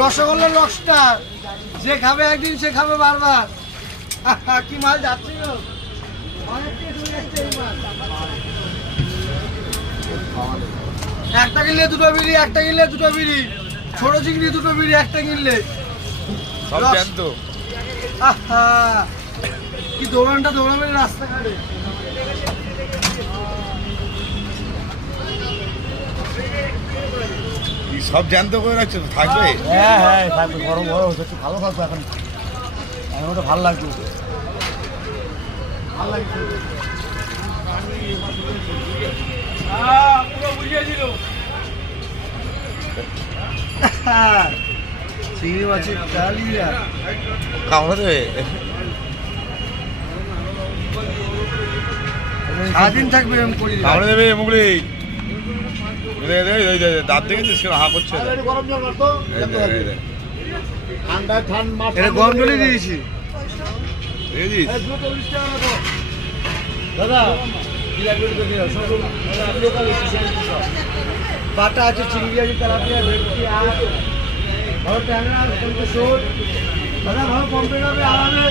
রসগোল্লার রকস্টার, যে খাবে একদিন সে খাবে বারবার। কি মাল যাচ্ছে গো, একটা কিনলে দুটো বিড়ি, একটা কিনলে দুটো বিড়ি, ছোট চিংড়ি দুটো বিড়ি একটা কিনলে। কি দৌড়ানটা দৌড়াবে রাস্তাঘাটে। সব জ্যান্ত করে রাখছো তো, থাকবে? হ্যাঁ হ্যাঁ থাকবে, গরম গরম হচ্ছে, একটু ভালো থাকবে এখন। এখন ওটা ভালো লাগবে, ভালো লাগছে। পুরো বুঝিয়েছিল চিংড়ি মাছের ডালিয়া কামড়ে দেবে। সারাদিন থাকবে এরকম করি। কামড়ে দেবে মুগলি। দাঁত দেখেছিস কেন হা করছে? গরম জল তো ঠান্ডায় ঠান্ডা, এটা গরম জলই দিয়েছি। দাদা বাটা আছে, চিংড়ি আছে, তেলাপিয়া, ভেটকি, আর ভালো ট্যাংরা, দাদা ভালো কমপ্লেন হবে আরামে।